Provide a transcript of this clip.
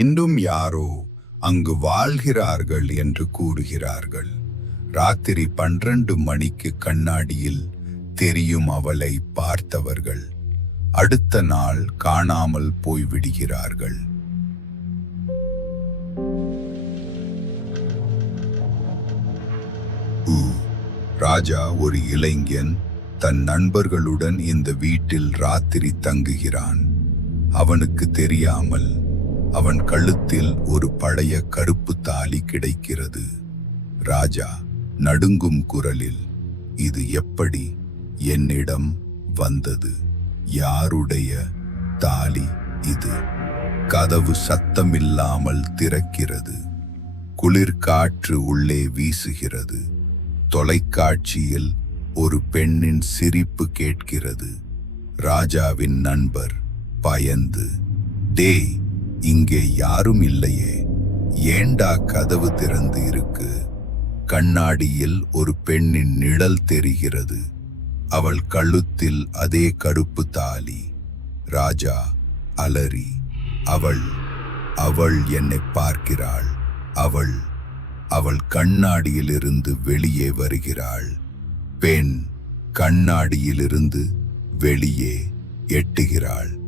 இன்னும் யாரோ அங்கு வாழ்கிறார்கள் என்று கூறுகிறார்கள். ராத்திரி பன்னிரண்டு மணிக்கு கண்ணாடியில் தெரியும் அவளை பார்த்தவர்கள் அடுத்த நாள் காணாமல் போய்விடுகிறார்கள். ராஜா ஒரு இளைஞன் தன் நண்பர்களுடன் இந்த வீட்டில் ராத்திரி தங்குகிறான். அவனுக்கு தெரியாமல் அவன் கழுத்தில் ஒரு பழைய கருப்பு தாலி கிடைக்கிறது. ராஜா நடுங்கும் குரலில் இது எப்படி என்னிடம் வந்தது? யாருடைய தாலி இது? கதவு சத்தமில்லாமல் திறக்கிறது. குளிர்காற்று உள்ளே வீசுகிறது. தொலைக்காட்சியில் ஒரு பெண்ணின் சிரிப்பு கேட்கிறது. ராஜாவின் நண்பர் பயந்து டேய் இங்கே யாரும் இல்லையே. ஏண்டா கதவு திறந்து இருக்கு? கண்ணாடியில் ஒரு பெண்ணின் நிழல் தெரிகிறது. அவள் கழுத்தில் அதே கருப்பு தாலி. ராஜா அலறி அவள் அவள் என்னை பார்க்கிறாள். அவள் அவள் கண்ணாடியிலிருந்து வெளியே வருகிறாள். பெண் கண்ணாடியிலிருந்து வெளியே எட்டுகிறாள்.